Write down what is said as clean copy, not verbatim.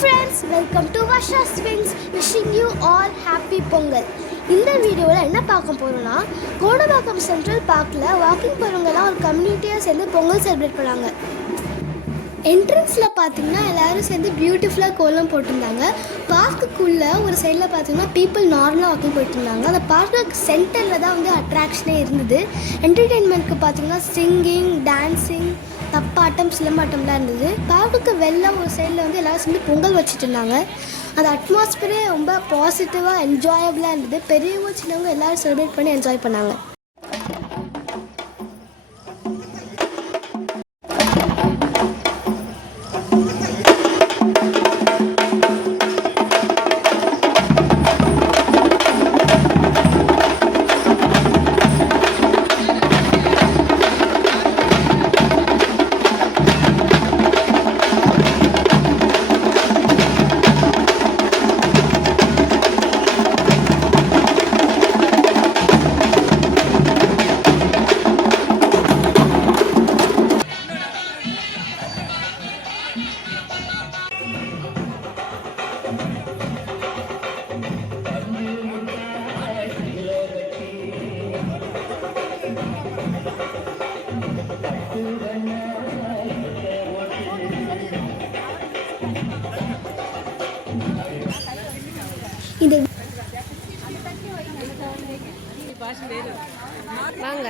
friends, welcome to Vasha Swings. Wishing you all happy Pongal. இந்த வீடியோவில் என்ன பார்க்க போகிறோன்னா, கோடம்பாக்கம் சென்ட்ரல் பார்க்கில் வாக்கிங் போகிறவங்கலாம் ஒரு கம்யூனிட்டியாக சேர்ந்து பொங்கல் செலிப்ரேட் பண்ணாங்க. என்ட்ரன்ஸில் பார்த்தீங்கன்னா எல்லோரும் சேர்ந்து பியூட்டிஃபுல்லாக கோலம் போட்டிருந்தாங்க. பார்க்குக்குள்ளே ஒரு சைடில் பார்த்தீங்கன்னா பீப்புள் நார்மலாக வாக்கிங் போயிட்டு இருந்தாங்க. அந்த பார்க்கு சென்டரில் தான் வந்து அட்ராக்ஷனே இருந்தது. என்டர்டெயின்மெண்ட்க்கு பார்த்தீங்கன்னா சிங்கிங், டான்ஸிங், தப்பாட்டம், சிலம்பாட்டம்லாம் இருந்தது. பார்க்குக்கு வெளில ஒரு சைடில் வந்து எல்லோரும் சேர்ந்து பொங்கல் வச்சுட்டு இருந்தாங்க. அந்த அட்மாஸ்பியரே ரொம்ப பாசிட்டிவாக என்ஜாயபுளாக இருந்தது. பெரியவங்க சின்னவங்க எல்லோரும் செலிப்ரேட் பண்ணி என்ஜாய் பண்ணாங்க. இந்த வாங்க